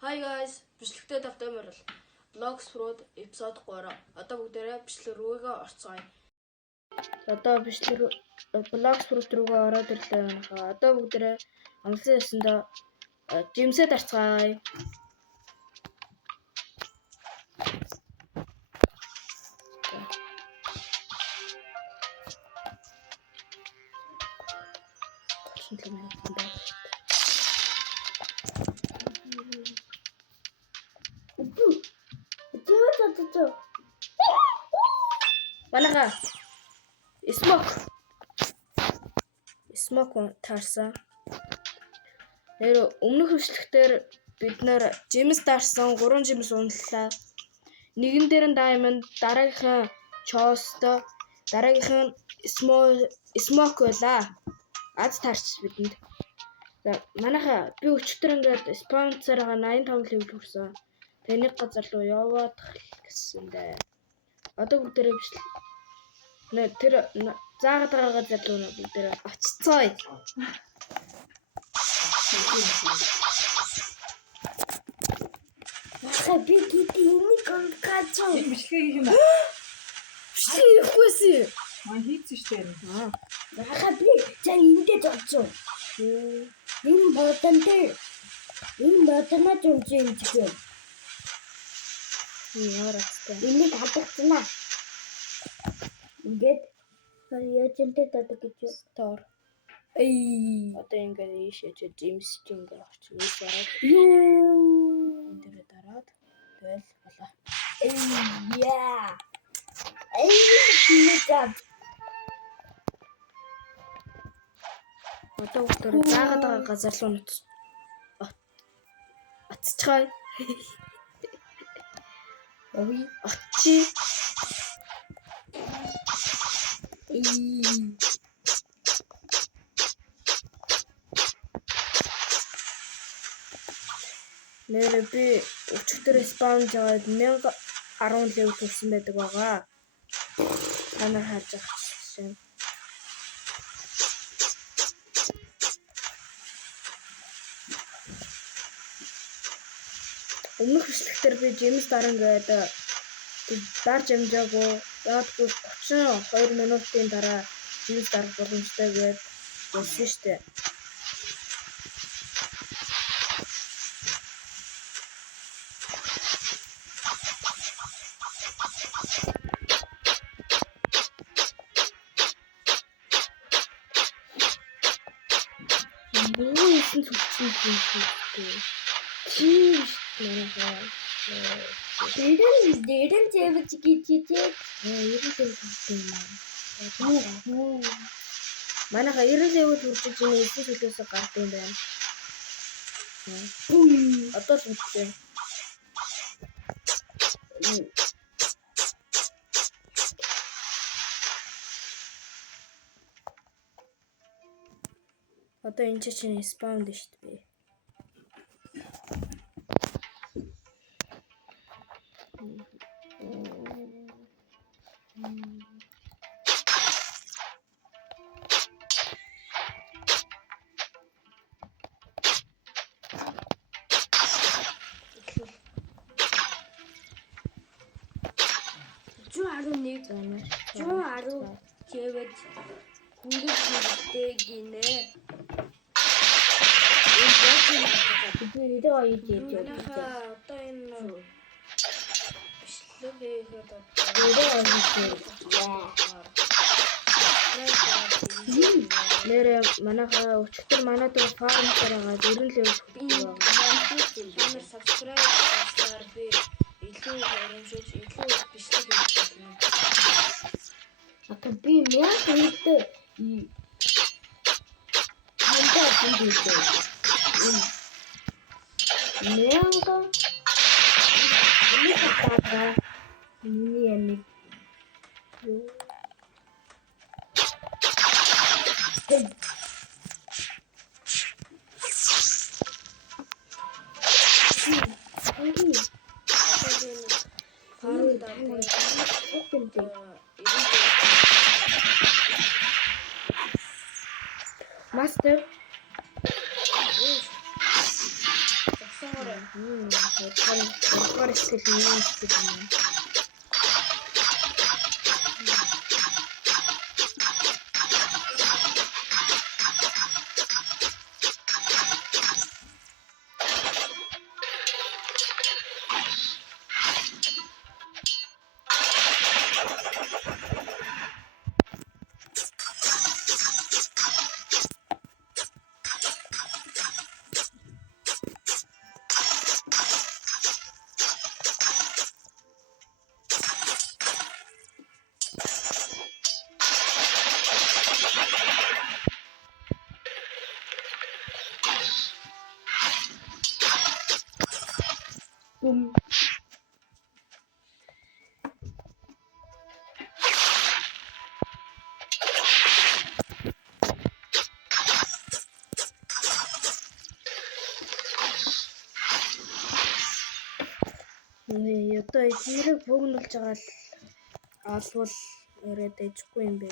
Hi guys, бичлэгтэй давтай морил. Vlogs Pro episode 3. Одоо бүгдээрээ бичлэг рүүгээ орцгоё. Одоо бичлэг Vlogs Pro рүүгээ ороод ирлээ манайхаа. Одоо бүгдээрээ амлсан ясандаа жимсэд орцгоё. Манайха smoke таарсан. Нэр өмнөх бичлэгтэр бид нэр жимс таарсан 3 жимс унлаа. Нэгэн дээр нь diamond, дараагийнх нь chest, дараагийнх нь smoke байлаа. Аз таарч бидэнд. За манайха би өчтөр ингээд спонсороо 85 level хүрсэн. Тэнийг газар руу яваад гэсэн дээ. Одоо бүгдээрээ бичлэг тэр заагаад байгаа газар руу бүгдээрээ очицгоё. Яхаа би гидийн конкацоо. Бичлэг хийх юм уу? Бичлэг хийхгүйсэн. Хийсэн шүү дээ. Яхаа би чам эндээ зогсоо. Энэ ботонтэй. Энэ ботомаа зогсоо юм. Яарацтай. Энийг хадагцнаа. Ингээд яачантай татдаг гэж Тор. эй Одоо ингээд ийшээч жимс чингээр очиж ороод юу энэ дээр дараад тэгэл болоо. яа тиймээ Одоо бүгдээрээ заагаад байгаа газар руу очицгоё. ой Очи. Нэр би өчигдөр спаун жаад 1010 левел хүрсэн байдаг байгаа. Та нар харж байгаа чинь. Өмнөх бичлэгтэр би жимс даран гэдэг дарж амжаагүй. Яадгүй 32 минутын дараа жимс дарах боломжтой гэдэг болсон шүү дээ. Юу исэн зүгтсэн юм. Чи манайхаа дэдэн зэвч гिचээ ерөнхийдөө хүрсэн юм. Манайхаа 90 левел хүрчиж энэ эсрэг төлөөсөө гардаг юм байна. Одоо л үгүй. Одоо энэ чинь спаунд шүү дээ. Чэвэж хүрээтэй гинэ. Видео хийж Манайхаа одоо энэ бичлэг хийгээд нэр манайхаа өчигдөр манай дээр фарм дараагаад 90 левел хүрсэн байгаа. subscribe хийхээр би илүү урамшуулж илүү бичлэг хийж байна. Одоо би мяд хийдэг. Хандаа хийдэг. Мянга энэ тага миний ямиг юу Master Гурван сэтгэл юм сэтгэл юм. Одоо хэрэг бөгнөлж байгаа л алвал яриад дэжгүй юм бэ.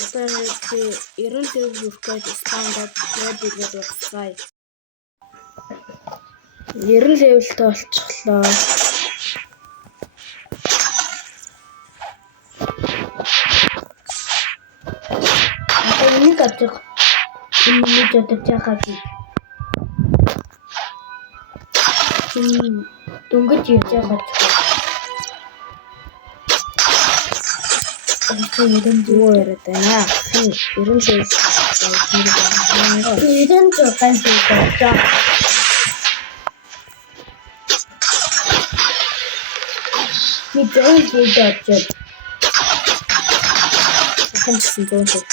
Одоо би 90 левел хүрэх стандартад байдаг болцгаая. 90 левелтэй болчихлоо. Одоо энийг авчих. Энийг одоо яахад дөнгөж яахад 이런 누워야 되나? 이런 데 이런 쪽까지 있었죠. 이쪽은 있었죠. 한층 더 있었죠.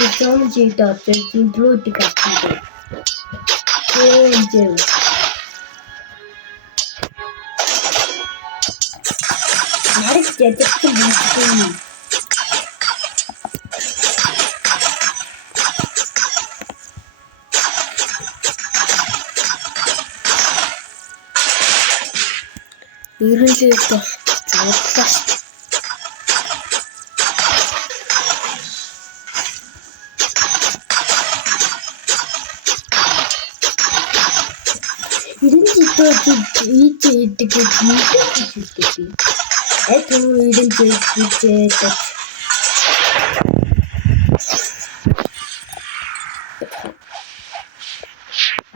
이쪽은 있었죠. 지금 블루티 같은데. 이제 말했지, 조금 무슨 이런 데서 좋다. 이런 집도 있지, 되게 재밌겠지. 애도 이런 집 있지.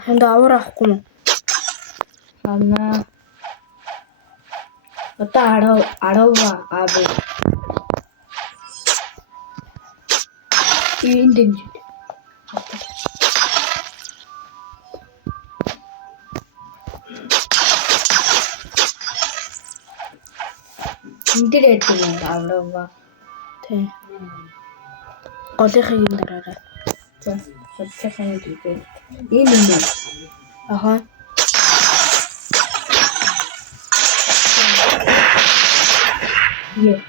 근데 아무렇구나. 맞나? 어따 알아봐, 아부. 이 인증지. 인들에 뜨는 알아봐. 네. 어디서 인들어라. 자, 어떻게 해야 되지? 이놈이. 아하. 예.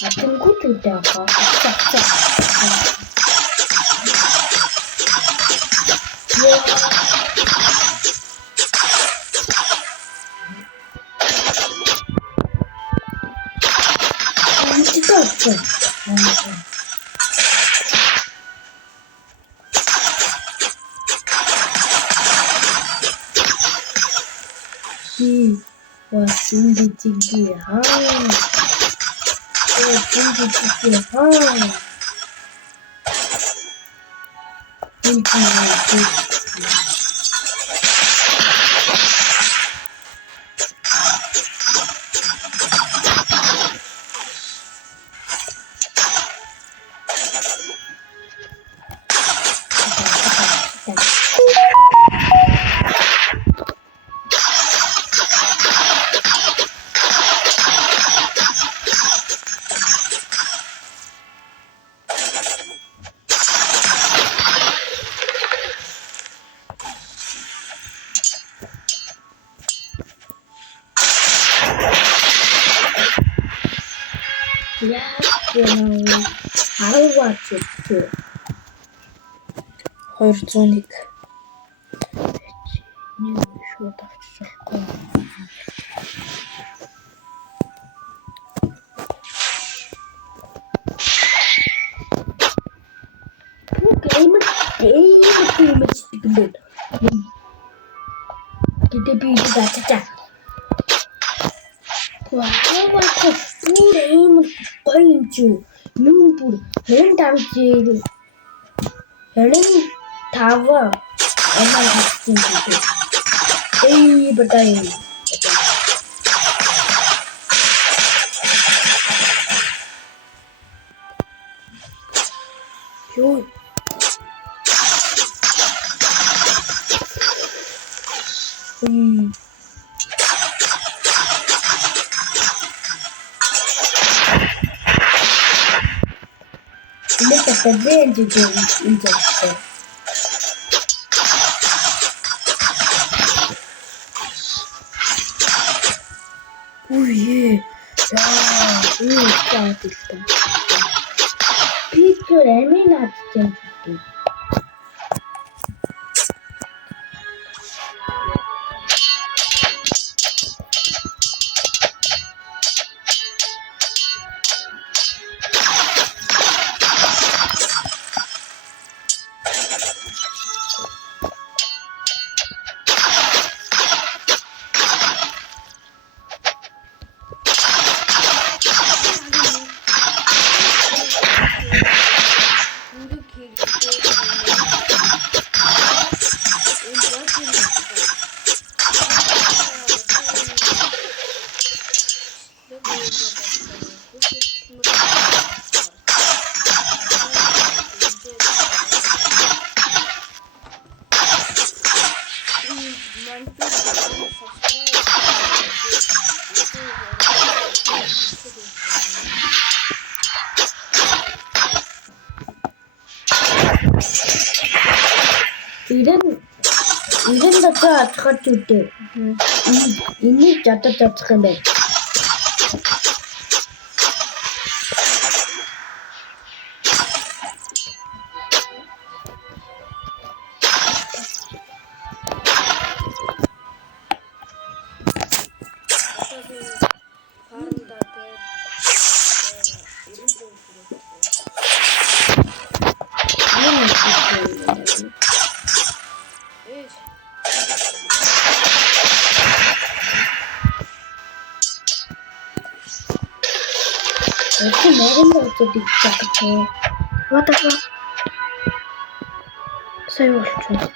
같은 곳을 때가 짝짝. 진짜 없어. 와, 징기징기, 와, 징기징기, Аваач. 201. Нэг шууд авчих болохгүй. Kita pergi baca. Wah, aku pun koinju. Numpur, rendang ciru. Tawa. Emang hasil itu. Betul. Юу? Ini kata Ben juga itu. Үе. Яа, таатилтаа. Пикер эминат чимти. Ирэн дата ачхад үдээ. Энийг жадаж авчих юм байна. Это наверное это дикция. Вот так. Сайн болчихно.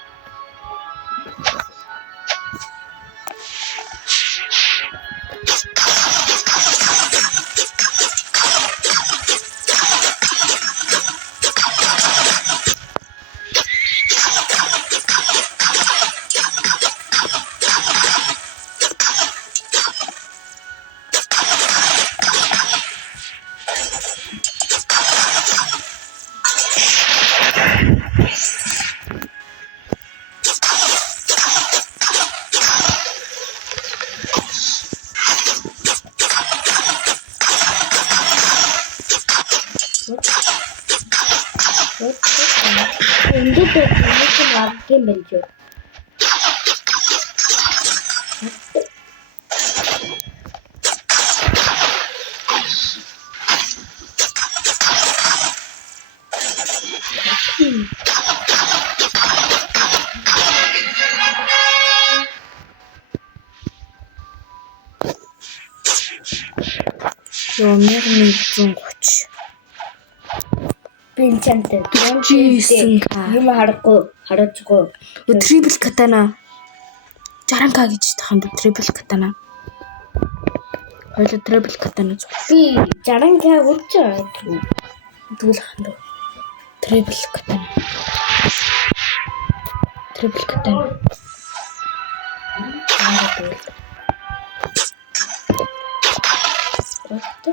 Энд дэвчээ авгим байж. Ёо 1130. Пинчантэй. Жийсэн. Юм харахгүй. Трипл катана. 60k гэж таханд трипл катана. Хоёул трипл катана зүг. Би 60k үрчээ. Дүүлханд. Трипл катана. Трипл катана. Просто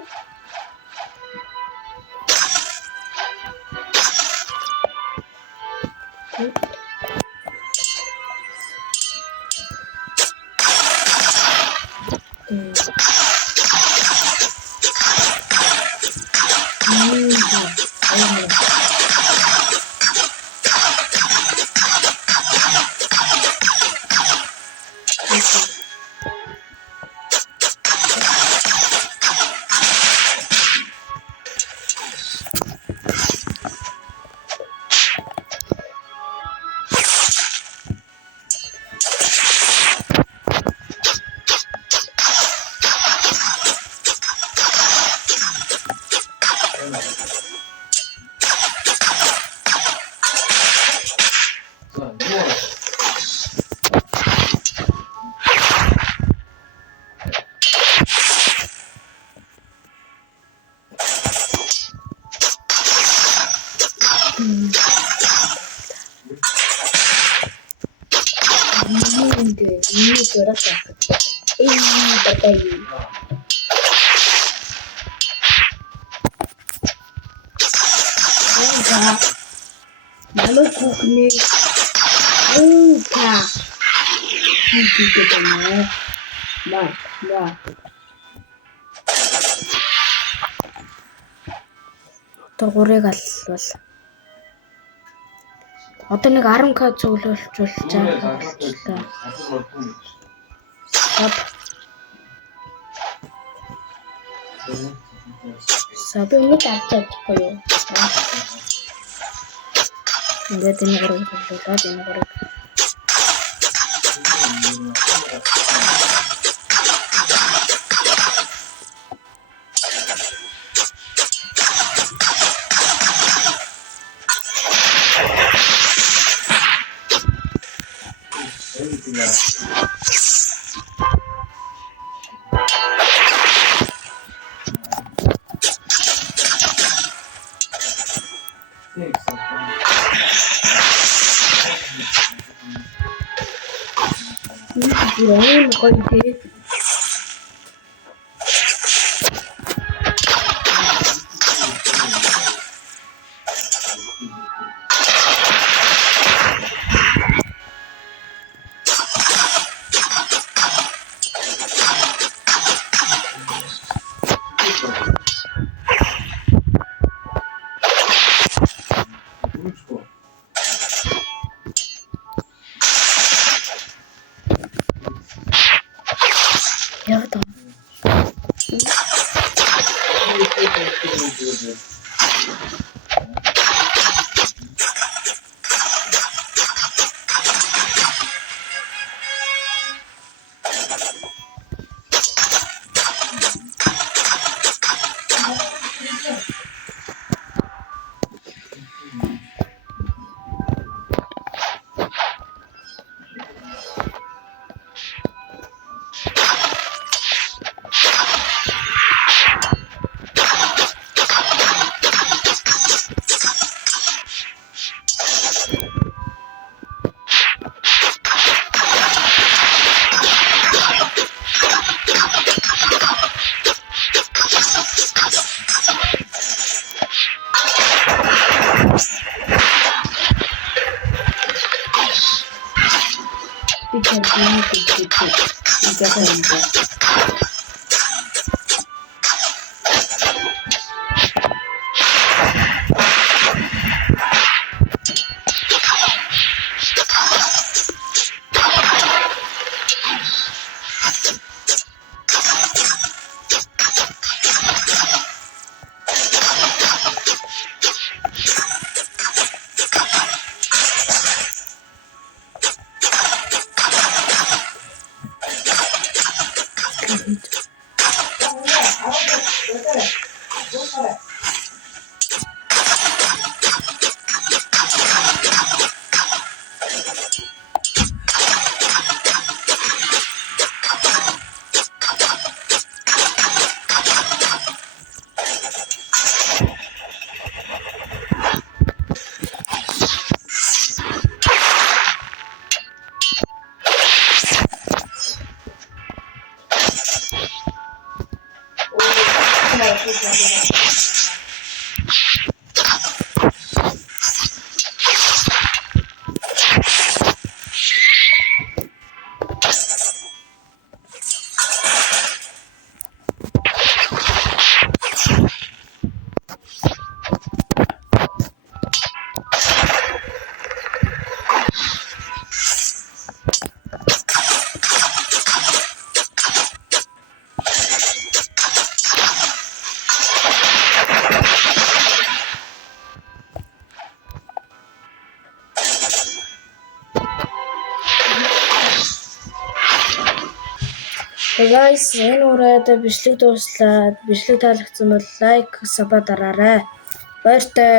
ini surat ini Nama kukni Uka Ini kita Nah Төгөөрийг албал одоо нэг 10k цуглуулж байгаа. Саб Ini kacat koyo ингээд энэ гурыг цуглуулад энэ гурыг Ini koyo яг таа. Guys, энэ ураад бичлэг дууслаад бичлэг таалагдсан бол лайк, сабаа дараарай. Баяртай.